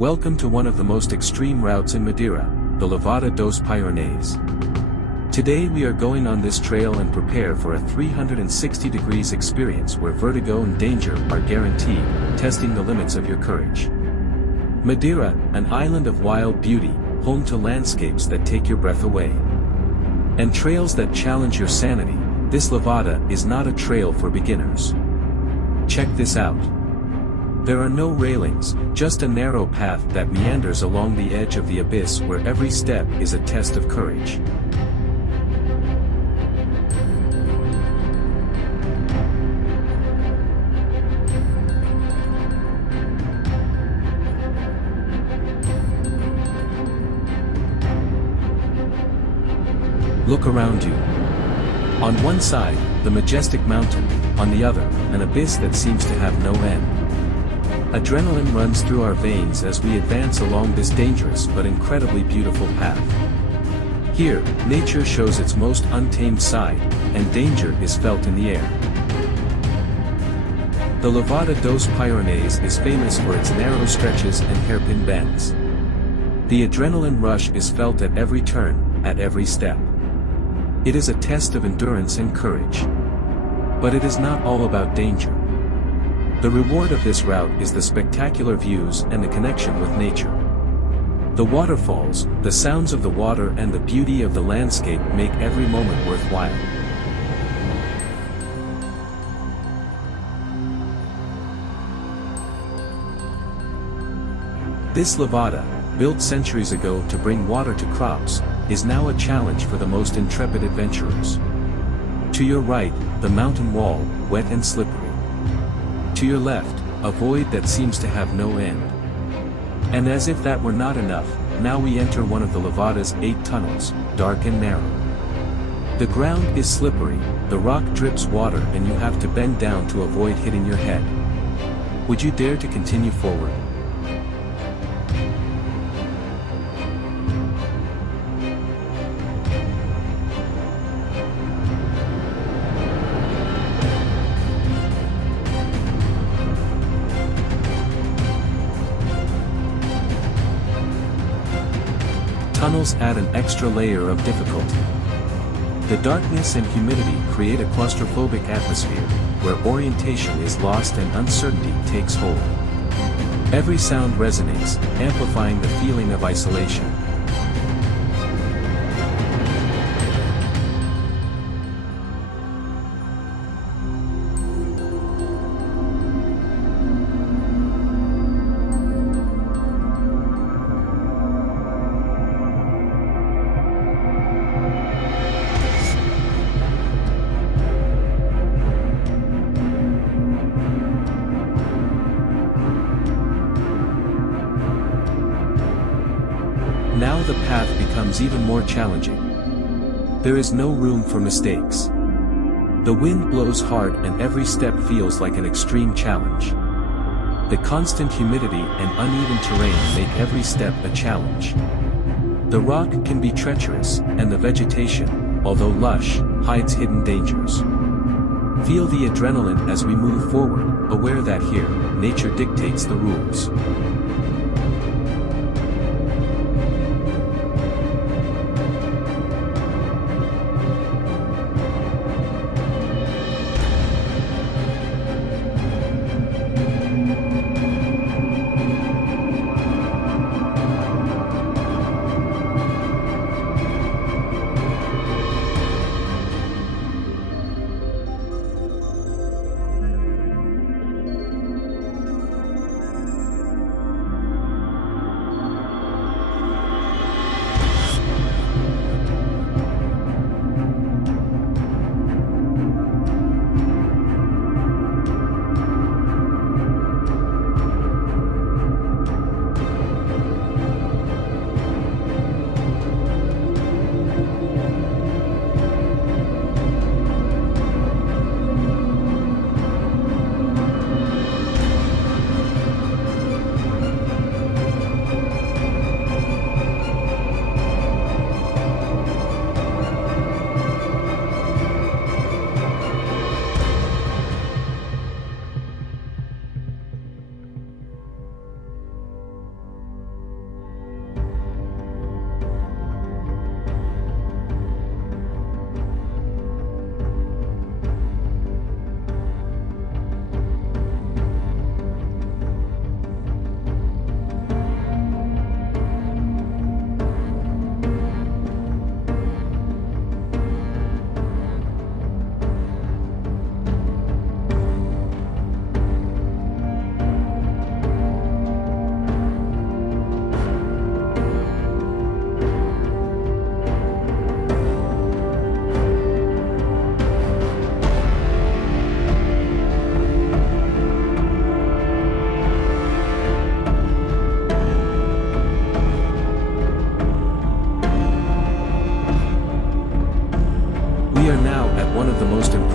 Welcome to one of the most extreme routes in Madeira, the Levada dos Piornais. Today we are going on this trail and prepare for a 360 degrees experience where vertigo and danger are guaranteed, testing the limits of your courage. Madeira, an island of wild beauty, home to landscapes that take your breath away. And trails that challenge your sanity, this Levada is not a trail for beginners. Check this out. There are no railings, just a narrow path that meanders along the edge of the abyss where every step is a test of courage. Look around you. On one side, the majestic mountain, on the other, an abyss that seems to have no end. Adrenaline runs through our veins as we advance along this dangerous but incredibly beautiful path. Here, nature shows its most untamed side, and danger is felt in the air. The Levada dos Piornais is famous for its narrow stretches and hairpin bends. The adrenaline rush is felt at every turn, at every step. It is a test of endurance and courage. But it is not all about danger. The reward of this route is the spectacular views and the connection with nature. The waterfalls, the sounds of the water and the beauty of the landscape make every moment worthwhile. This Levada, built centuries ago to bring water to crops, is now a challenge for the most intrepid adventurers. To your right, the mountain wall, wet and slippery. To your left, a void that seems to have no end. And as if that were not enough, now we enter one of the Levada's 8 tunnels, dark and narrow. The ground is slippery, the rock drips water and you have to bend down to avoid hitting your head. Would you dare to continue forward? Tunnels add an extra layer of difficulty. The darkness and humidity create a claustrophobic atmosphere, where orientation is lost and uncertainty takes hold. Every sound resonates, amplifying the feeling of isolation. Now the path becomes even more challenging. There is no room for mistakes. The wind blows hard and every step feels like an extreme challenge. The constant humidity and uneven terrain make every step a challenge. The rock can be treacherous, and the vegetation, although lush, hides hidden dangers. Feel the adrenaline as we move forward, aware that here, nature dictates the rules.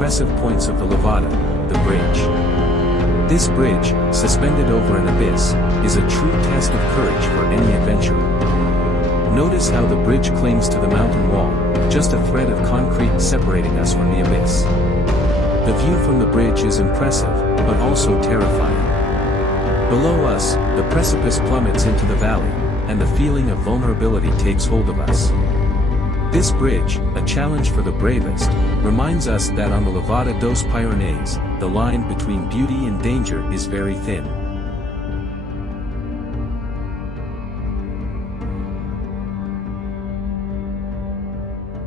impressive points of the Levada, the bridge. This bridge, suspended over an abyss, is a true test of courage for any adventurer. Notice how the bridge clings to the mountain wall, just a thread of concrete separating us from the abyss. The view from the bridge is impressive, but also terrifying. Below us, the precipice plummets into the valley, and the feeling of vulnerability takes hold of us. This bridge, a challenge for the bravest, reminds us that on the Levada dos Piornais, the line between beauty and danger is very thin.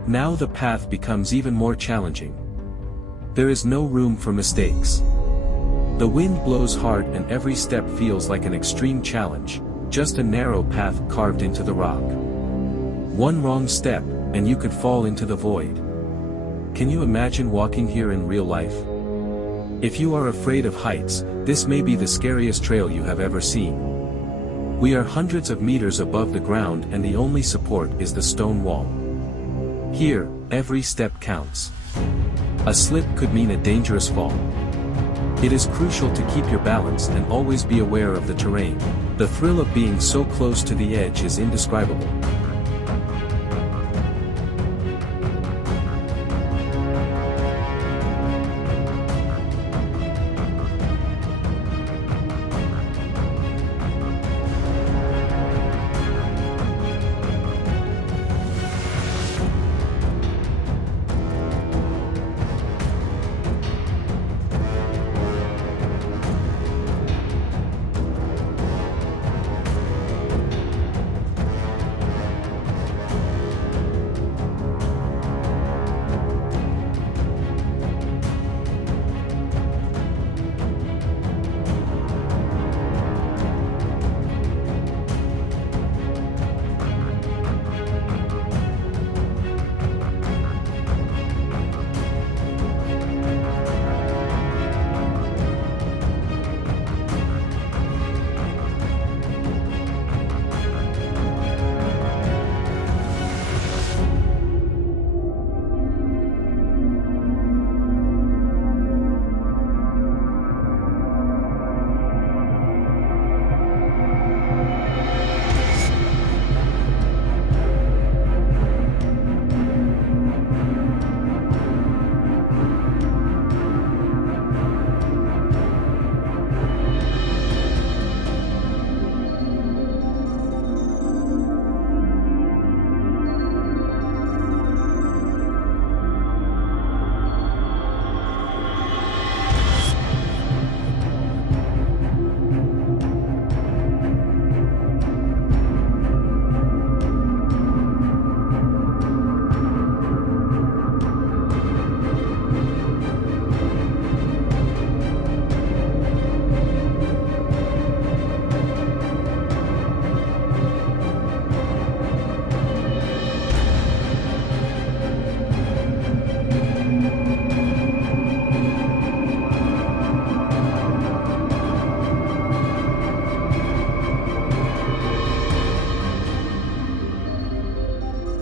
Now the path becomes even more challenging. There is no room for mistakes. The wind blows hard and every step feels like an extreme challenge, just a narrow path carved into the rock. One wrong step, and you could fall into the void. Can you imagine walking here in real life? If you are afraid of heights, this may be the scariest trail you have ever seen. We are hundreds of meters above the ground and the only support is the stone wall. Here, every step counts. A slip could mean a dangerous fall. It is crucial to keep your balance and always be aware of the terrain. The thrill of being so close to the edge is indescribable.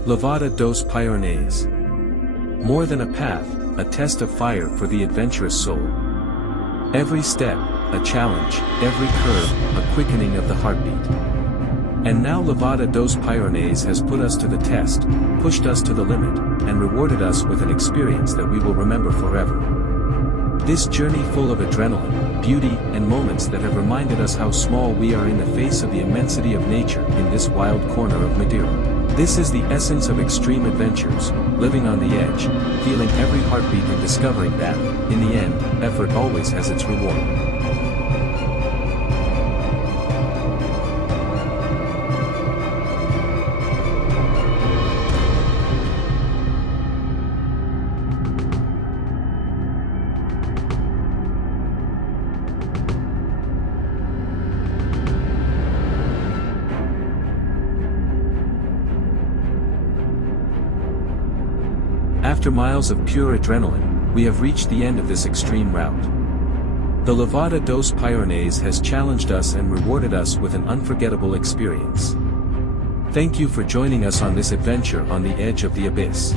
Levada dos Piornais. More than a path, a test of fire for the adventurous soul. Every step, a challenge, every curve, a quickening of the heartbeat. And now Levada dos Piornais has put us to the test, pushed us to the limit, and rewarded us with an experience that we will remember forever. This journey full of adrenaline, beauty, and moments that have reminded us how small we are in the face of the immensity of nature in this wild corner of Madeira. This is the essence of extreme adventures, living on the edge, feeling every heartbeat and discovering that, in the end, effort always has its reward. After miles of pure adrenaline, we have reached the end of this extreme route. The Levada dos Piornais has challenged us and rewarded us with an unforgettable experience. Thank you for joining us on this adventure on the edge of the abyss.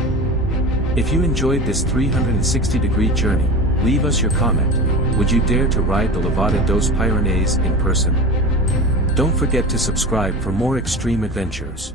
If you enjoyed this 360-degree journey, leave us your comment. Would you dare to ride the Levada dos Piornais in person? Don't forget to subscribe for more extreme adventures.